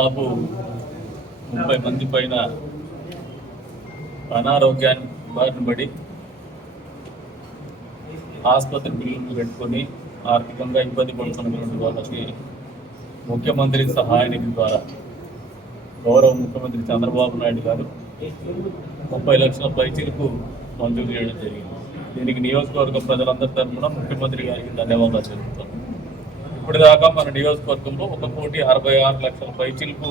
దాదాపు ముప్పై మంది పైన అనారోగ్యాన్ని బారిన పడి ఆసుపత్రి బిల్లులు పెట్టుకొని ఆర్థికంగా ఇబ్బంది పడుతున్నటువంటి వాళ్ళకి ముఖ్యమంత్రి సహాయ నిధి ద్వారా గౌరవ ముఖ్యమంత్రి చంద్రబాబు నాయుడు గారు ముప్పై లక్షల పైచీలకు మంజూరు చేయడం జరిగింది. దీనికి నియోజకవర్గ ప్రజలందరి తరఫున ముఖ్యమంత్రి గారికి ధన్యవాదాలు చెబుతాను ఇప్పటిదాకా మన నియోజకవర్గంలో ఒక కోటి అరవై ఆరు లక్షల పైచిలకు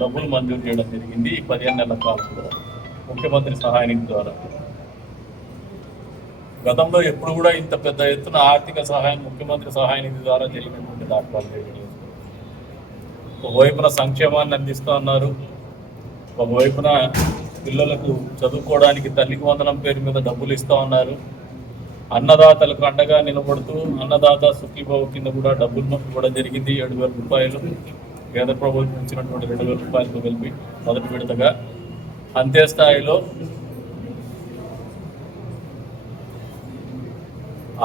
డబ్బులు మంజూరు చేయడం జరిగింది ఈ పదిహేను నెలల కాలంలో ముఖ్యమంత్రి సహాయ నిధి ద్వారా. గతంలో ఎప్పుడు కూడా ఇంత పెద్ద ఎత్తున ఆర్థిక సహాయం ముఖ్యమంత్రి సహాయ నిధి ద్వారా జరిగినటువంటి దాఖలాలు లేవు ఒకవైపున సంక్షేమాన్ని అందిస్తూ ఉన్నారు ఒకవైపున పిల్లలకు చదువుకోవడానికి తల్లికి వందనం పేరు మీద డబ్బులు ఇస్తూ ఉన్నారు అన్నదాతలకు అండగా నిలబడుతూ అన్నదాత సుఖీభావ కింద కూడా డబ్బులు కూడా జరిగింది. ఏడు వేల రూపాయలు పేద ప్రభుత్వం ఇచ్చినటువంటి రెండు వేల రూపాయలతో కలిపి మొదటి విడతగా అంతే స్థాయిలో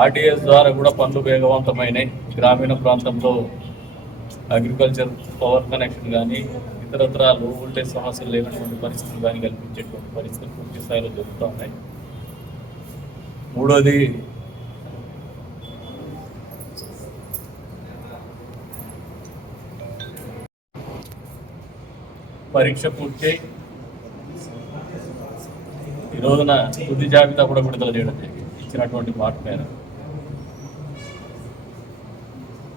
ఆర్టీఎస్ ద్వారా కూడా పనులు వేగవంతమైనాయి. గ్రామీణ ప్రాంతంలో అగ్రికల్చర్ పవర్ కనెక్షన్ కానీ ఇతరత్ర లో వోల్టేజ్ సమస్యలు లేనటువంటి పరిస్థితులు కానీ కల్పించేటువంటి పరిస్థితులు పూర్తి స్థాయిలో జరుగుతూ ఉన్నాయి. మూడోది. పరీక్ష పూర్తి ఈ రోజున తుది జాబితా కూడా విడుదల చేయడం జరిగింది. ఇచ్చినటువంటి మాట మేర.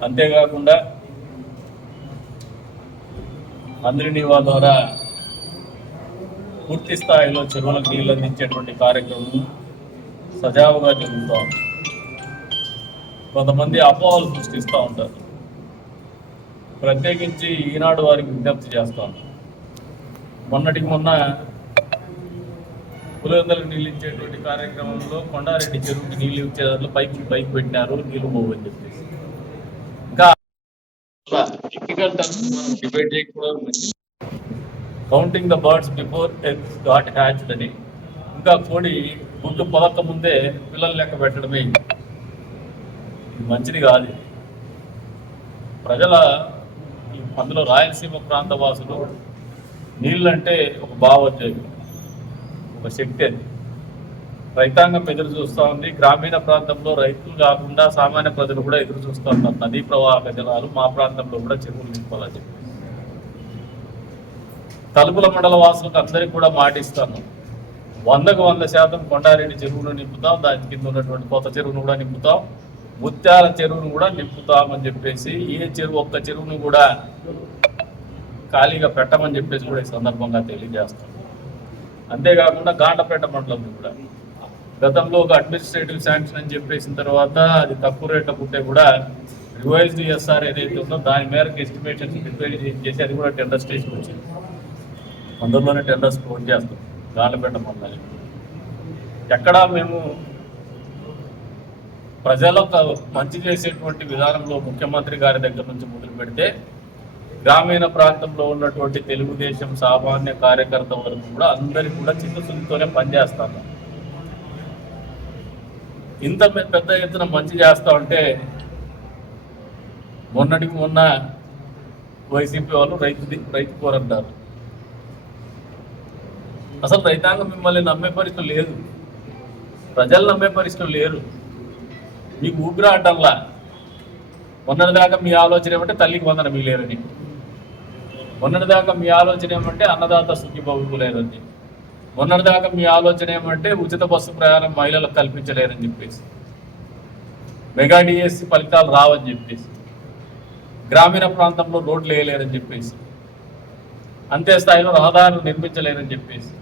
అంతేకాకుండా అందరినీవా ద్వారా పూర్తి స్థాయిలో చెరువులకు నీళ్ళు అందించేటువంటి కార్యక్రమం సజావుగా జరుగుతూ ఉంటారు కొంతమంది అపోహలు సృష్టిస్తూ ఉంటారు. ప్రత్యేకించి ఈనాడు వారికి విజ్ఞప్తి చేస్తా ఉన్నాను మొన్నటికి మొన్న పులివెందులకు నీళ్ళు ఇచ్చేటువంటి కార్యక్రమంలో కొండారెడ్డి చెరువుకి నీళ్ళు ఇచ్చేదాంట్లో పైకి పైకి పెట్టినారు నీళ్ళు పోవని చెప్పేసి. ఇంకా టెక్నికల్ టర్మ్స్ మనం డిబేట్ చేయకపోవడం మంచిది counting the birds before eggs that hatch అని. ఇంకా కోడి గుడ్డు పొలక ముందే పిల్లలు లెక్క పెట్టడమే. ఇది మంచిది కాదు. ప్రజల ఈ అందులో రాయలసీమ ప్రాంత వాసులు నీళ్ళంటే ఒక భావోద్వేగం ఒక శక్తి అది. రైతాంగం ఎదురు చూస్తూ ఉంది. గ్రామీణ ప్రాంతంలో రైతులు కాకుండా సామాన్య ప్రజలు కూడా ఎదురు చూస్తూ ఉన్నారు. నదీ ప్రవాహక జలాలు మా ప్రాంతంలో కూడా చెరువులు నింపాలని చెప్పి. తలుపుల మండల వాసులకు అందరికీ కూడా మాటిస్తాను. వందకు వంద శాతం కొండారెడ్డి చెరువును నింపుతాం దాని కింద ఉన్నటువంటి కొత్త చెరువును కూడా నింపుతాం ముత్యాల చెరువును కూడా నింపుతామని చెప్పేసి ఏ చెరువు ఒక్క చెరువును కూడా ఖాళీగా పెట్టమని చెప్పేసి కూడా ఈ సందర్భంగా తెలియజేస్తాం. అంతేకాకుండా గాండపేట మండలం కూడా. గతంలో ఒక అడ్మినిస్ట్రేటివ్ శాంక్షన్ అని చెప్పేసిన తర్వాత అది తక్కువ రేట్లో పుట్టే కూడా రివైజ్డ్ ఎస్ఆర్ ఏదైతే ఉందో దాని మేరకు ఎస్టిమేషన్ ప్రిపేర్ చేసి అది కూడా టెండర్ స్టేజ్కి వచ్చింది. అందులోనే టెండర్స్ క్లోజ్ చేస్తాం. గాలిపేట మండలి ఎక్కడా మేము ప్రజలకు మంచి చేసేటువంటి విధానంలో ముఖ్యమంత్రి గారి దగ్గర నుంచి మొదలు పెడితే గ్రామీణ ప్రాంతంలో ఉన్నటువంటి తెలుగుదేశం సామాన్య కార్యకర్త వరకు కూడా అందరికీ కూడా చిత్తశుద్ధితోనే పనిచేస్తాము. ఇంత పెద్ద ఎత్తున మంచి చేస్తా ఉంటే మొన్నటికి మొన్న వైసీపీ వాళ్ళు రైతు రైతు కోరంటారు. అసలు రైతాంగం మిమ్మల్ని నమ్మే పరిస్థితులు లేదు. ప్రజలు నమ్మే పరిస్థితులు లేరు. మీకు ఊపిరి ఆడటంలా మొన్నటిదాకా మీ ఆలోచన ఏమంటే తల్లికి వందన మీ లేరని మొన్నటిదాకా మీ ఆలోచన ఏమంటే అన్నదాత సుఖి లేరని మొన్నటిదాకా మీ ఆలోచన ఏమంటే ఉచిత బస్సు ప్రయాణం మహిళలకు కల్పించలేరని చెప్పేసి. మెగా డిఎస్సి ఫలితాలు రావని చెప్పేసి. గ్రామీణ ప్రాంతంలో రోడ్లు వేయలేరని చెప్పేసి. అంతే స్థాయిలో రహదారులు నిర్మించలేరని చెప్పేసి.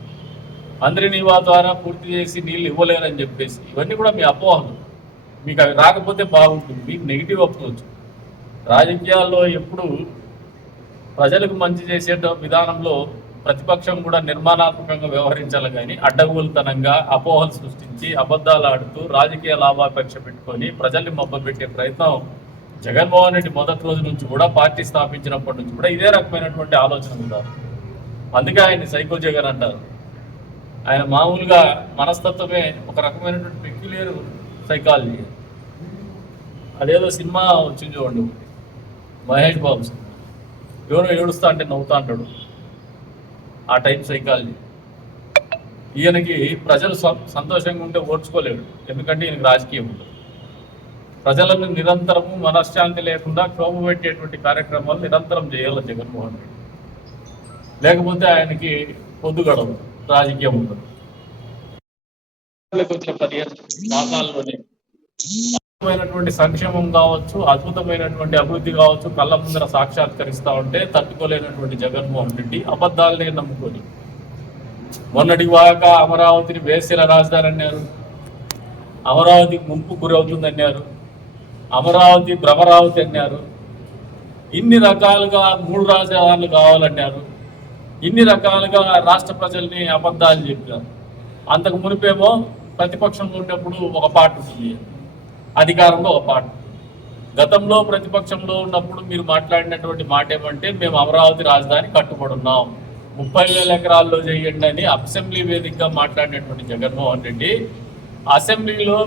అందరి నివా ద్వారా పూర్తి చేసి నీళ్ళు ఇవ్వలేరని చెప్పేసి ఇవన్నీ కూడా మీ అపోహలు. మీకు అవి రాకపోతే బాగుంటుంది. మీకు నెగిటివ్ అప్రోచ్ రాజకీయాల్లో ఎప్పుడు ప్రజలకు మంచి చేసే విధానంలో ప్రతిపక్షం కూడా నిర్మాణాత్మకంగా వ్యవహరించాలి కానీ అడ్డగోలుతనంగా అపోహలు సృష్టించి అబద్ధాలు ఆడుతూ రాజకీయ లాభాపేక్ష పెట్టుకొని ప్రజల్ని మబ్బపెట్టే ప్రయత్నం జగన్మోహన్ రెడ్డి మొదటి రోజు నుంచి కూడా పార్టీ స్థాపించినప్పటి నుంచి కూడా ఇదే రకమైనటువంటి ఆలోచన విధానం అందుకే ఆయన్ని సైకో జగన్ అంటారు. ఆయన మామూలుగా మనస్తత్వమే ఒక రకమైనటువంటి పెక్యులర్ సైకాలజీ అదేదో సినిమా వచ్చింది చూడండి ఒకటి. మహేష్ బాబు సినిమా. ఎవరో ఏడుస్తా అంటే నవ్వుతా అంటాడు. ఆ టైప్ సైకాలజీ ఈయనకి ప్రజలు సంతోషంగా ఉంటే ఓర్చుకోలేడు. ఎందుకంటే ఈయనకి రాజకీయం ఉండదు. ప్రజలను నిరంతరము మనశ్శాంతి లేకుండా క్షోభ పెట్టేటువంటి కార్యక్రమాలు నిరంతరం చేయాలి జగన్మోహన్ రెడ్డి. లేకపోతే ఆయనకి పొద్దు గడవదు రాజకీయం ఉండదు వచ్చిన పదిహేను మాసాల్లోనే అద్భుతమైనటువంటి సంక్షేమం కావచ్చు అద్భుతమైనటువంటి అభివృద్ధి కావచ్చు కళ్ళ ముందర సాక్షాత్కరిస్తా ఉంటే తట్టుకోలేనటువంటి జగన్మోహన్ రెడ్డి అబద్ధాలనే నమ్ముకొని. మొన్నటి వాక అమరావతిని వేసిన రాజధాని అన్నారు అమరావతి ముంపు గురవుతుందన్నారు అమరావతి భ్రమరావతి అన్నారు ఇన్ని రకాలుగా మూడు రాజధానులు కావాలన్నారు ఇన్ని రకాలుగా రాష్ట్ర ప్రజల్ని అబద్ధాలు చెప్పారు. అంతకు మునిపేమో ప్రతిపక్షంలో ఉన్నప్పుడు ఒక పార్ట్ ఉంటుంది. అధికారంలో ఒక పార్ట్ గతంలో ప్రతిపక్షంలో ఉన్నప్పుడు మీరు మాట్లాడినటువంటి మాట ఏమంటే మేము అమరావతి రాజధాని కట్టుబడున్నాం. ముప్పై వేల ఎకరాల్లో చేయండి అని అసెంబ్లీ వేదికగా మాట్లాడినటువంటి జగన్మోహన్ రెడ్డి అసెంబ్లీలో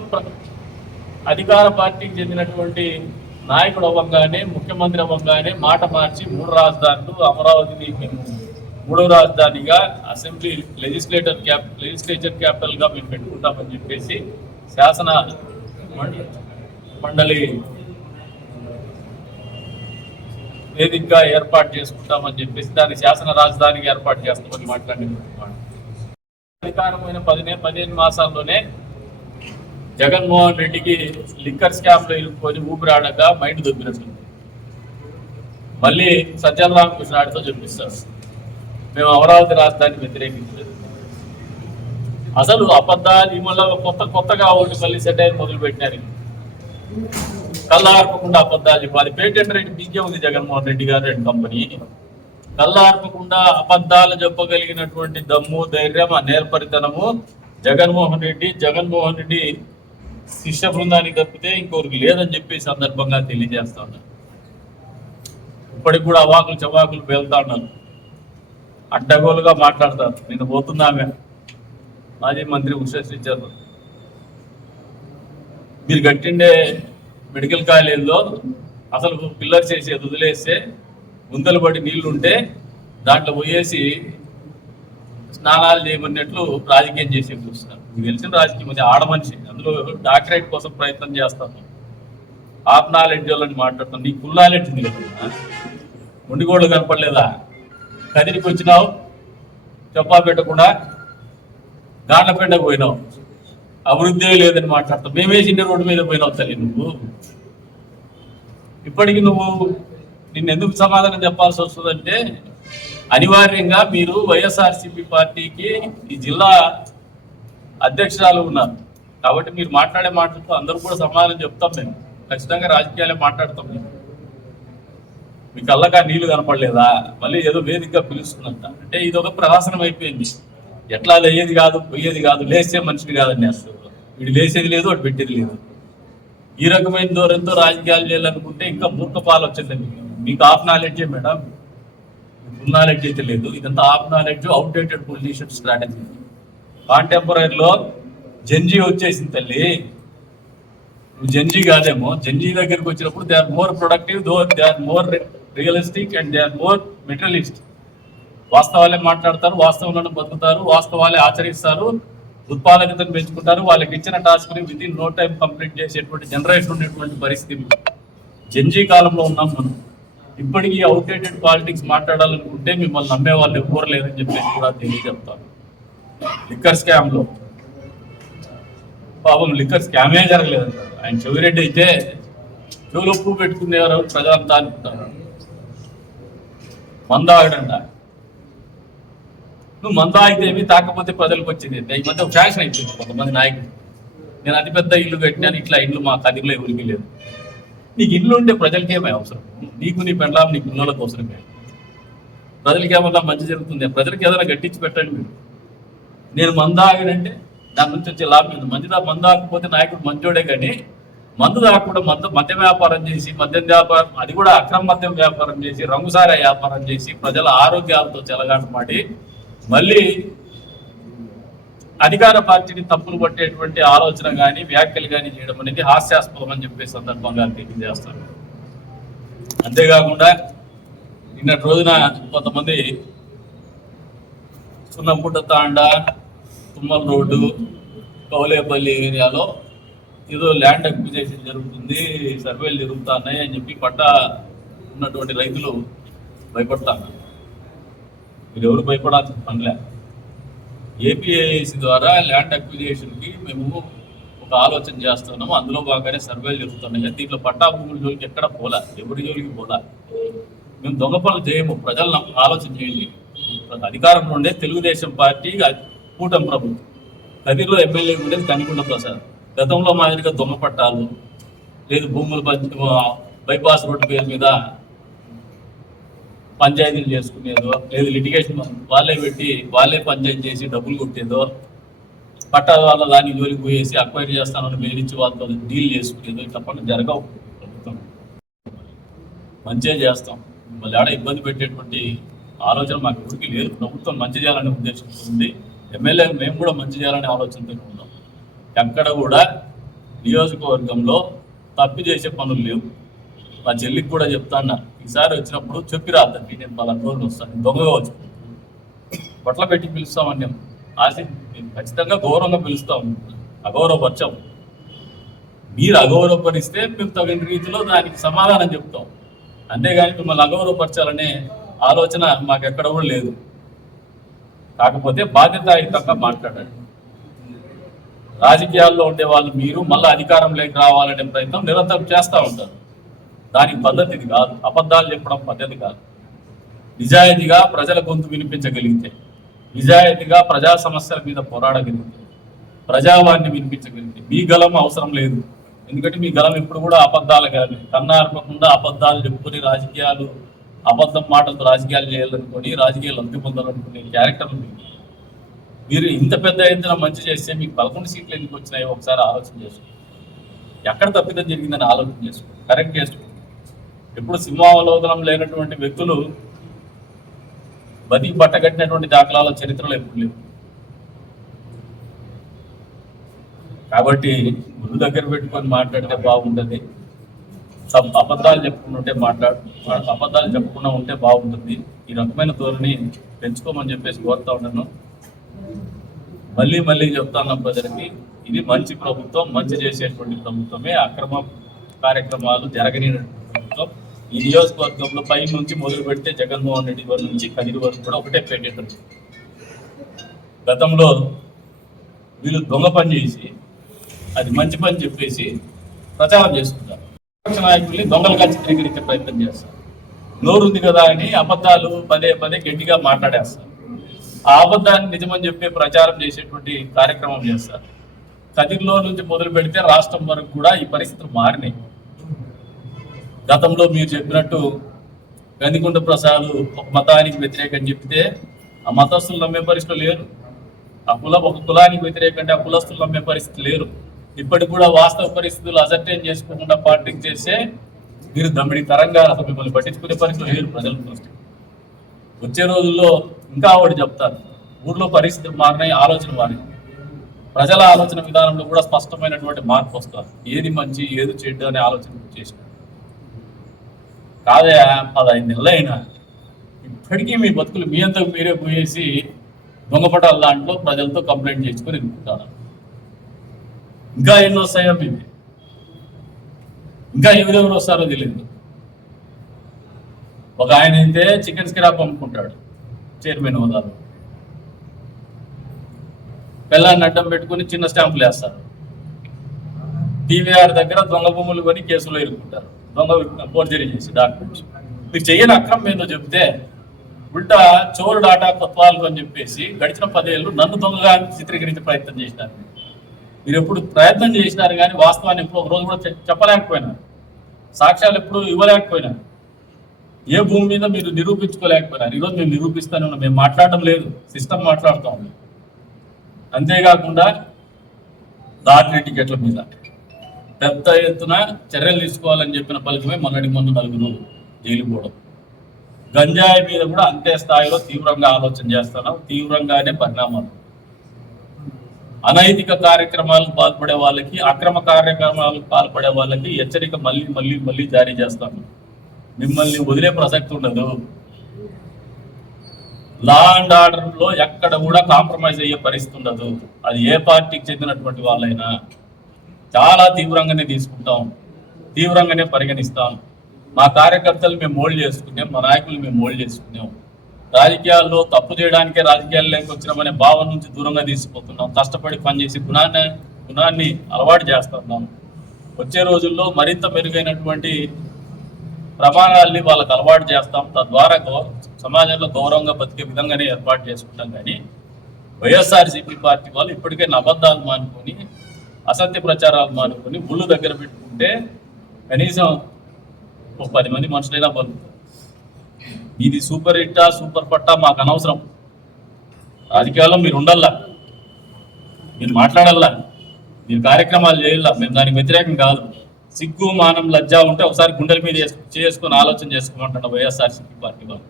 అధికార పార్టీకి చెందినటువంటి నాయకుడు అవ్వంగానే ముఖ్యమంత్రి అవ్వంగానే మాట మార్చి మూడు రాజధానులు అమరావతిని మేము మూడో రాజధానిగా అసెంబ్లీ లెజిస్లేటర్ క్యాప్ లెజిస్లేచర్ క్యాపిటల్గా మేము పెట్టుకుంటామని చెప్పేసి శాసన మండలి వేదికగా ఏర్పాటు చేసుకుంటామని చెప్పేసి దాన్ని శాసన రాజధానిగా ఏర్పాటు చేస్తామని మాట్లాడింది. అధికారమైన పదిహేను పదిహేను మాసాల్లోనే జగన్మోహన్ రెడ్డికి లిక్కర్ స్కామ్లో ఇరుక్కొని ఊపిరాడక మైండ్ దొబ్బినట్టు మళ్ళీ సజ్జల రామకృష్ణ ఆడితో చూపిస్తారు మేము అమరావతి రాజధాని వ్యతిరేకించలేదు అసలు అబద్ధాలు మళ్ళీ కొత్త కొత్తగా ఒకటి మళ్ళీ సెటైర్ మొదలు పెట్టినారు కళ్ళార్పకుండా అబద్ధాలు చెప్పాలి. పేటెంట్ రేట్ మీకే ఉంది జగన్మోహన్ రెడ్డి గారు రెండు కంపెనీ. కళ్ళార్పకుండా అబద్ధాలు చెప్పగలిగినటువంటి దమ్ము ధైర్యం నేర్పరితనము జగన్మోహన్ రెడ్డి. జగన్మోహన్ రెడ్డి శిష్య బృందానికి తప్పితే ఇంకొకరికి లేదని చెప్పి సందర్భంగా తెలియజేస్తా ఉన్నారు ఇప్పటికి కూడా అవాకులు చవాకులు పేలుతా ఉన్నారు. అడ్డగోలుగా మాట్లాడతారు. నేను పోతున్నామే మాజీ మంత్రి ఉషశ్రీ మీరు కట్టిండే మెడికల్ కాలేజీలో అసలు పిల్లర్స్ చేసి వదిలేస్తే గుంతలు పడి నీళ్ళు ఉంటే దాంట్లో పోయేసి స్నానాలు చేయమన్నట్లు రాజకీయం చేసే చూస్తున్నారు మీకు తెలిసిన రాజకీయం అది ఆడ మనిషి. అందులో డాక్టరేట్ కోసం ప్రయత్నం చేస్తాను ఆప్ నాలెడ్జ్ వాళ్ళని మాట్లాడుతాను నీకు ఫుల్ నాలెడ్జ్ ఉంది కదా. ఉండిగోళ్ళు కనపడలేదా? కదిరికి వచ్చినావు చెప్పా పెట్టకుండా గాండ్లపేటకు పోయినావు. అభివృద్ధి లేదని మాట్లాడతావు మేమేసిన రోడ్డు మీద పోయినావు తల్లి నువ్వు. ఇప్పటికి నువ్వు నిన్ను ఎందుకు సమాధానం చెప్పాల్సి వస్తుందంటే అనివార్యంగా మీరు వైఎస్ఆర్సీపీ పార్టీకి ఈ జిల్లా అధ్యక్షురాలు ఉన్నారు. కాబట్టి మీరు మాట్లాడే మాటలతో అందరూ కూడా సమాధానం చెప్తాం మేము. ఖచ్చితంగా రాజకీయాలే మాట్లాడతాం మేము. మీ కళ్ళగా నీళ్ళు కనపడలేదా? మళ్ళీ ఏదో వేదికగా పిలుస్తుందంట అంటే ఇది ఒక ప్రహసనం అయిపోయింది. ఎట్లా లేయేది కాదు పోయేది కాదు లేస్తే మనిషిని కాదని అసలు వీడు లేసేది లేదు వాడు పెట్టేది లేదు. ఈ రకమైన దూరంతో రాజకీయాలు చేయాలనుకుంటే ఇంకా మూర్ఖ పాలు వచ్చిందండి మీకు ఆఫ్ నాలెడ్జే మేడం? ఫుల్ నాలెడ్జ్ అయితే లేదు. ఇదంతా off knowledge outdated position strategy కాంటెంపరీలో Gen Z వచ్చేసింది తల్లి. నువ్వు జంజీ కాదేమో. జంజీ దగ్గరికి వచ్చినప్పుడు they are more productive though they are more realistic and they are more materialist వాస్తవాలే మాట్లాడతారు వాస్తవాలను బతుకుతారు వాస్తవాలే ఆచరిస్తారు ఉత్పాదకతను పెంచుకుంటారు వాళ్ళకి ఇచ్చిన టాస్క్ని with in no time complete చేసేటువంటి జనరేషన్ ఉండేటువంటి పరిస్థితి జంజీ కాలంలో ఉన్నాం మనం. ఇప్పటికీ అవుట్డేటెడ్ పాలిటిక్స్ మాట్లాడాలనుకుంటే మిమ్మల్ని నమ్మే వాళ్ళు ఎవ్వరు లేరని చెప్పేసి కూడా తెలియజెప్తాను. లిక్కర్ స్కామ్లో పాపం లిక్కర్ స్కామే జరగలేదు. ఆయన చెవిరెడ్డి అయితే చెవులో పువ్వు పెట్టుకునేవారు ప్రజలంతా అనుకుంటారు మందాగడంట నువ్వు మందా అయితే ఏమి తాకపోతే ప్రజలకు వచ్చింది ఈ మధ్య ఫ్యాషన్ అయిపోయింది కొంతమంది నాయకులు. నేను అతిపెద్ద ఇల్లు కట్టినాను ఇట్లా ఇల్లు మా కదిలో ఎవరికి లేదు. నీకు ఇల్లు ఉంటే ప్రజలకేమే అవసరం? నీకు నీ పెండ్లాం నీ పిల్లలకు అవసరమే. ప్రజలకి ఏమన్నా మంచి జరుగుతుంది? ప్రజలకి ఏదైనా గట్టించి పెట్టండి మీరు. నేను మందాగడంటే దాని నుంచి వచ్చే లాభం మంచిదా? మందాకపోతే నాయకుడు మంచోడే కానీ మందు తాగకుండా మందు మద్యం వ్యాపారం చేసి మద్యం వ్యాపారం అది కూడా అక్రమ మద్యం వ్యాపారం చేసి రంగుసారా వ్యాపారం చేసి ప్రజల ఆరోగ్యాలతో చెలగాటమాడి మళ్ళీ అధికార పార్టీని తప్పులు పట్టేటువంటి ఆలోచన కానీ వ్యాఖ్యలు కానీ చేయడం అనేది హాస్యాస్పదం అని చెప్పే సందర్భంగా తెలియజేస్తాను అంతేకాకుండా నిన్నటి రోజున కొంతమంది సున్నపుట్ట తాండ తుమ్మల రోడ్డు కౌలేపల్లి ఏరియాలో ఏదో ల్యాండ్ అక్విజేషన్ జరుగుతుంది సర్వేలు జరుగుతున్నాయి అని చెప్పి పట్ట ఉన్నటువంటి రైతులు భయపడతాను మీరు ఎవరు భయపడాల్సిన పనిలే ఏపీఐసి ద్వారా ల్యాండ్ అక్విజేషన్కి మేము ఒక ఆలోచన చేస్తున్నాము. అందులో బాగానే సర్వేలు జరుగుతున్నాయి. దీంట్లో పట్టా భూముల జోలికి ఎక్కడ పోలా? ఎవరి జోలికి పోలా? మేము దొంగ పనులు చేయము. ప్రజలను ఆలోచన చేయండి. అధికారంలో ఉండే తెలుగుదేశం పార్టీ కూటమి ప్రభుత్వం. కదిరిలో ఎమ్మెల్యే ఉండేది కనికొండ ప్రసాద్. గతంలో మాదిరిగా దుమ్మ పట్టాలు లేదు భూములు బైపాస్ రోడ్డు పేరు మీద పంచాయతీలు చేసుకునేదో లేదు లిటిగేషన్ వాళ్ళే పెట్టి వాళ్ళే పంచాయతీ చేసి డబ్బులు కొట్టేదో పట్టాల వాళ్ళ దాన్ని జోలికి పోయేసి అక్వైర్ చేస్తానని బెదిరించి వాళ్ళతో డీల్ చేసుకునేదో ఇట్లా జరగవు ప్రభుత్వం. మంచిగా చేస్తాం. మళ్ళీ ఆడ ఇబ్బంది పెట్టేటువంటి ఆలోచన మాకు ఇప్పటికీ లేదు. ప్రభుత్వం మంచి చేయాలనే ఉద్దేశంతో ఉంది. ఎమ్మెల్యే మేము కూడా మంచి చేయాలనే ఆలోచనతో ఉన్నాం. ఎక్కడ కూడా నియోజకవర్గంలో తప్పు చేసే పనులు లేవు. మా చెల్లికి కూడా చెప్తాను ఈసారి వచ్చినప్పుడు చెప్పి రాద్దండి నేను పలానా రోజులు వస్తాను దొంగగా వచ్చి. బట్టలు పెట్టి పిలుస్తామని నేను ఆశ నేను ఖచ్చితంగా గౌరవంగా పిలుస్తాం అగౌరవపరచం. మీరు అగౌరవపరిస్తే మేము తగిన రీతిలో దానికి సమాధానం చెప్తాం. అంతేగాని మిమ్మల్ని అగౌరవపరచాలనే ఆలోచన మాకు ఎక్కడ కూడా లేదు. కాకపోతే బాధ్యతాయుతంగా మాట్లాడండి. రాజకీయాల్లో ఉండే వాళ్ళు మీరు మళ్ళీ అధికారంలోకి రావాలనే ప్రయత్నం నిరంతరం చేస్తూ ఉంటారు. దానికి పద్ధతిది కాదు. అబద్ధాలు చెప్పడం పద్ధతి కాదు. నిజాయితీగా ప్రజల గొంతు వినిపించగలిగితే నిజాయితీగా ప్రజా సమస్యల మీద పోరాడగలిగితే ప్రజావాన్ని వినిపించగలిగితే మీ గలం అవసరం లేదు. ఎందుకంటే మీ గలం ఇప్పుడు కూడా అబద్ధాలు కానీ కన్నార్పకుండా అబద్ధాలు చెప్పుకొని రాజకీయాలు అబద్ధం మాటలతో రాజకీయాలు చేయాలనుకొని రాజకీయాలు లబ్ధి పొందాలనుకునే క్యారెక్టర్లు మీకు మీరు ఇంత పెద్ద ఎత్తున మంచి చేస్తే మీకు పదకొండు సీట్లు ఎందుకు వచ్చినాయో ఒకసారి ఆలోచన చేసుకోండి ఎక్కడ తప్పిదం జరిగిందని ఆలోచన చేసుకోండి కరెక్ట్ చేసుకోండి ఎప్పుడు సింహావలోకనం లేనటువంటి వ్యక్తులు బతికి పట్టగట్టినటువంటి దాఖలాల చరిత్రలో ఎప్పుడు లేవు. కాబట్టి గురు దగ్గర పెట్టుకొని మాట్లాడితే బాగుంటుంది. సబ్ అబద్ధాలు చెప్పుకుంటుంటే మాట్లాడు అబద్ధాలు చెప్పకుండా ఉంటే బాగుంటుంది. ఈ రకమైన ధోరణి పెంచుకోమని చెప్పేసి కోరుతా ఉన్నాను. మళ్ళీ మళ్ళీ చెప్తాను ప్రజలకి ఇది మంచి ప్రభుత్వం మంచి చేసేటువంటి ప్రభుత్వమే. అక్రమ కార్యక్రమాలు జరగని ప్రభుత్వం. ఈ నియోజకవర్గంలో పై నుంచి మొదలు పెడితే జగన్మోహన్ రెడ్డి వారి నుంచి కదిరి వరకు కూడా ఒకటే పెట్టేటట్టు గతంలో వీళ్ళు దొంగ పని చేసి అది మంచి పని చెప్పేసి ప్రచారం చేసుకుంటారు విపక్ష నాయకుల్ని దొంగలుగా చిత్రీకరించే ప్రయత్నం చేస్తారు. నోరుంది కదా అని అబద్ధాలు పదే పదే గట్టిగా మాట్లాడేస్తారు. అబద్ధాన్ని నిజమని చెప్పి ప్రచారం చేసేటువంటి కార్యక్రమం చేస్తారు. కదిర్లో నుంచి మొదలు పెడితే రాష్ట్రం వరకు కూడా ఈ పరిస్థితులు మారినాయి. గతంలో మీరు చెప్పినట్టు గందికొండ ప్రసాద్ ఒక మతానికి వ్యతిరేకం చెప్తే ఆ మతస్థులు నమ్మే పరిస్థితులు లేరు. ఆ కుల ఒక కులానికి వ్యతిరేకంటే ఆ కులస్తులు నమ్మే పరిస్థితి లేరు. ఇప్పటికి కూడా వాస్తవ పరిస్థితులు అసర్టైన్ చేసుకోకుండా పార్టీకి చేస్తే మీరు దమ్మిడి తరంగా మిమ్మల్ని పట్టించుకునే పరిస్థితులు లేరు ప్రజల దృష్టి వచ్చే రోజుల్లో ఇంకా ఒకటి చెప్తారు ఊర్లో పరిస్థితులు మారినాయి ఆలోచన మారినాయి ప్రజల ఆలోచన విధానంలో కూడా స్పష్టమైనటువంటి మార్పు వస్తారు ఏది మంచి ఏది చెడ్డు అనే ఆలోచన చేసిన. కాదే పదహైదు నెలలైనా ఇప్పటికీ మీ బతుకులు మీ అంతకు మీరే పోయేసి దొంగపటాల దాంట్లో ప్రజలతో కంప్లైంట్ చేసుకొని ఎదుర్కొంటారు ఇంకా ఎన్ని వస్తాయో మేము ఇంకా ఎవరెవరు వస్తారో తెలియదు ఒక ఆయన అయితే చికెన్ స్క్రాప్ అమ్ముకుంటాడు. చైర్మన్ హోదాలు. పిల్లాన్ని అడ్డం పెట్టుకుని చిన్న స్టాంపులు వేస్తారు. టీవీఆర్ దగ్గర దొంగ భూములు కొని కేసులో ఇరుక్కుంటారు. దొంగ ఫోర్జరీ చేసి డాక్యుమెంట్స్. మీరు చేయని అక్రమం ఏందో చెప్తే ఉల్టా చోరు డాటా తత్వాలు అని చెప్పేసి గడిచిన పదేళ్ళు నన్ను దొంగగా చిత్రీకరించే ప్రయత్నం చేసినారు. మీరు ఎప్పుడు ప్రయత్నం చేసినారు కానీ వాస్తవాన్ని ఎప్పుడు ఒక రోజు కూడా చెప్పలేకపోయినారు. సాక్ష్యాలు ఎప్పుడు ఇవ్వలేకపోయినారు. ఏ భూమి మీద మీరు నిరూపించుకోలేకపోయినారు? ఈరోజు మేము నిరూపిస్తానే ఉన్నాం. మేము మాట్లాడటం లేదు. సిస్టమ్ మాట్లాడుతూ ఉంది అంతేకాకుండా లాటరీ టికెట్ల మీద. పెద్ద ఎత్తున చర్యలు తీసుకోవాలని చెప్పిన ఫలితమే మొన్నటి మొన్న నలుగురు జైలు పోవడం. గంజాయి మీద కూడా అంతే స్థాయిలో తీవ్రంగా ఆలోచన చేస్తున్నాం. తీవ్రంగానే పరిణామాలు. అనైతిక కార్యక్రమాలకు పాల్పడే వాళ్ళకి అక్రమ కార్యక్రమాలకు పాల్పడే వాళ్ళకి హెచ్చరిక మళ్ళీ మళ్ళీ మళ్ళీ జారీ చేస్తాను మిమ్మల్ని వదిలే ప్రసక్తి ఉండదు. లా అండ్ ఆర్డర్లో ఎక్కడ కూడా కాంప్రమైజ్ అయ్యే పరిస్థితి ఉండదు. అది ఏ పార్టీకి చెందినటువంటి వాళ్ళైనా చాలా తీవ్రంగానే తీసుకుంటాం. తీవ్రంగానే పరిగణిస్తాం. మా కార్యకర్తలు మేము మోల్డ్ చేసుకున్నాం మా నాయకులు మేము మోల్డ్ చేసుకున్నాం. రాజకీయాల్లో తప్పు చేయడానికే రాజకీయాల్లోకి వచ్చినామనే భావన నుంచి దూరంగా తీసుకుపోతున్నాం కష్టపడి పనిచేసి గుణాన్ని గుణాన్ని అలవాటు చేస్తున్నాం. వచ్చే రోజుల్లో మరింత మెరుగైనటువంటి ప్రమాణాల్ని వాళ్ళకి అలవాటు చేస్తాం. తద్వారా గౌ- సమాజంలో గౌరవంగా బతికే విధంగానే ఏర్పాటు చేసుకుంటాం కానీ వైఎస్ఆర్సీపీ పార్టీ వాళ్ళు ఇప్పటికే అబద్ధాలు మానుకొని అసత్య ప్రచారాలు మానుకొని ముళ్ళు దగ్గర పెట్టుకుంటే కనీసం ఒక పది మంది మనుషులైనా పలుకుతారు ఇది సూపర్ హిట్టా సూపర్ పట్టా మాకు అనవసరం. రాజకీయాల్లో మీరు ఉండల్లా మీరు మాట్లాడల్లా మీరు కార్యక్రమాలు చేయాల? మేము దానికి వ్యతిరేకం కాదు. సిగ్గు మానం లజ్జ ఉంటే ఒకసారి గుండెల మీద చేసుకుని ఆలోచన చేసుకోమంటున్న వైఎస్ఆర్సీపీ పార్టీ వాళ్ళు.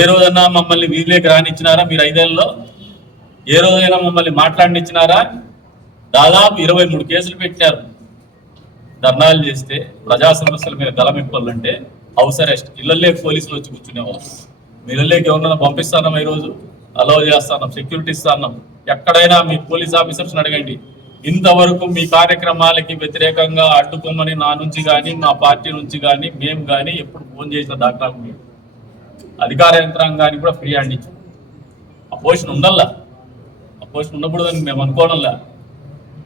ఏ రోజన్నా మమ్మల్ని వీధిలోకి రానిచ్చినారా మీరు ఐదేళ్ళలో? ఏ రోజైనా మమ్మల్ని మాట్లాడినిచ్చినారా? దాదాపు ఇరవై మూడు కేసులు పెట్టారు ధర్నాలు చేస్తే ప్రజా సమస్యల మీద గలమింపాలంటే హౌస్ అరెస్ట్ ఇళ్ళల్లే పోలీసులు వచ్చి కూర్చునేవాళ్ళు మీ ఇళ్ళల్లోకి ఎవరన్నా ఈరోజు? అలౌ చేస్తాను సెక్యూరిటీ ఇస్తాను ఎక్కడైనా మీ పోలీస్ ఆఫీసర్స్ని అడగండి. ఇంతవరకు మీ కార్యక్రమాలకి వ్యతిరేకంగా అడ్డుకోమని నా నుంచి కానీ మా పార్టీ నుంచి కానీ మేము కానీ ఎప్పుడు ఫోన్ చేసిన దాఖలాలు లేవు. అధికార యంత్రాంగానికి కూడా ఫిర్యాదు ఇచ్చాం. ఆ ఉందల్లా అపోజిషన్ ఉండకూడదని మేము అనుకోవడంలా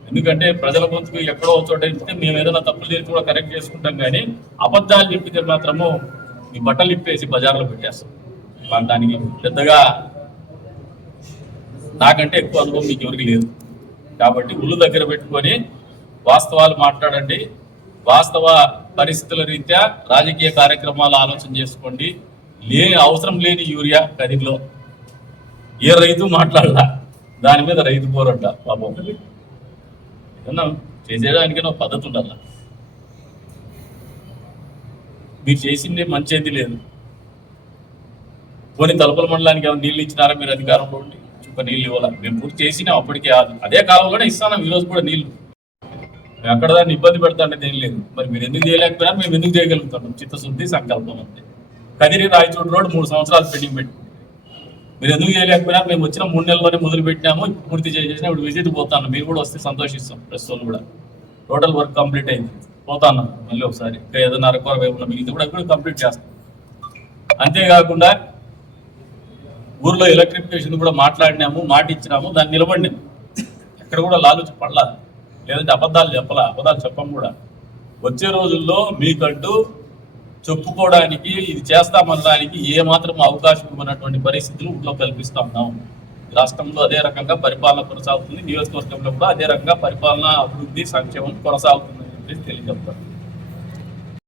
ఎందుకంటే ప్రజల గొంతుకు ఎక్కడో చోట ఇస్తే మేము ఏదైనా తప్పులు చేసి కూడా కరెక్ట్ చేసుకుంటాం కానీ అబద్ధాలు చెప్పితే మాత్రము మీ బట్టలు ఇప్పేసి బజార్లో పెట్టేస్తాం. దానికి పెద్దగా నాకంటే ఎక్కువ అనుభవం మీకు ఎవరికి లేదు. కాబట్టి ఉళ్ళు దగ్గర పెట్టుకొని వాస్తవాలు మాట్లాడండి. వాస్తవ పరిస్థితుల రీత్యా రాజకీయ కార్యక్రమాలు ఆలోచన చేసుకోండి. లే అవసరం లేని యూరియా ఖరీదులో ఏ రైతు మాట్లాడలా? దాని మీద రైతు పోరంట పాపం. ఏదన్నా చేసేదానికైనా పద్ధతి ఉండాల? మీరు చేసింది మంచిది లేదు. పోనీ తలుపుల మండలానికి ఏమైనా నీళ్ళు ఇచ్చినారా? మీరు అధికారంలో ఉండి. చుక్క నీళ్ళు ఇవ్వాలి? మేము పూర్తి చేసినా అప్పటికే అదే కాలంలోనే ఇస్తాను ఈ రోజు కూడా నీళ్ళు మేము అక్కడ దాన్ని ఇబ్బంది పెడతాంటే ఏం లేదు. మరి మీరు ఎందుకు చేయలేకపోయినా మేము ఎందుకు చేయగలుగుతున్నాం? చిత్తశుద్ధి సంకల్పం అంతే. కదిరి రాయచోటు రోడ్ మూడు సంవత్సరాలు పెండింగ్ పెట్టి. మీరు ఎందుకు చేయలేకపోయినా మేము వచ్చిన మూడు నెలల్లోనే మొదలు పెట్టినాము పూర్తి చేసేసిన ఇప్పుడు విజిట్ పోతాను మీరు కూడా వస్తే సంతోషిస్తాం ప్రెస్ వాళ్ళు కూడా. టోటల్ వర్క్ కంప్లీట్ అయింది. పోతాను మళ్ళీ ఒకసారి. ఇంకా ఏదైనా రికవర్ ఉన్న మిగిలితే కూడా కంప్లీట్ చేస్తాం. అంతేకాకుండా ఊర్లో ఎలక్ట్రిఫికేషన్ కూడా మాట్లాడినాము మాట ఇచ్చినాము దాన్ని నిలబడినాము ఎక్కడ కూడా లాలుచి పడలా లేదంటే అబద్ధాలు చెప్పలా అబద్ధాలు చెప్పం కూడా. వచ్చే రోజుల్లో మీకంటూ చెప్పుకోవడానికి ఇది చేస్తామనడానికి ఏ మాత్రం అవకాశం ఇవ్వనటువంటి పరిస్థితులు ఊళ్ళో కల్పిస్తా ఉన్నాం. రాష్ట్రంలో అదే రకంగా పరిపాలన కొనసాగుతుంది నియోజకవర్గంలో కూడా అదే రకంగా పరిపాలన అభివృద్ధి సంక్షేమం కొనసాగుతుందని చెప్పేసి తెలియజెప్తారు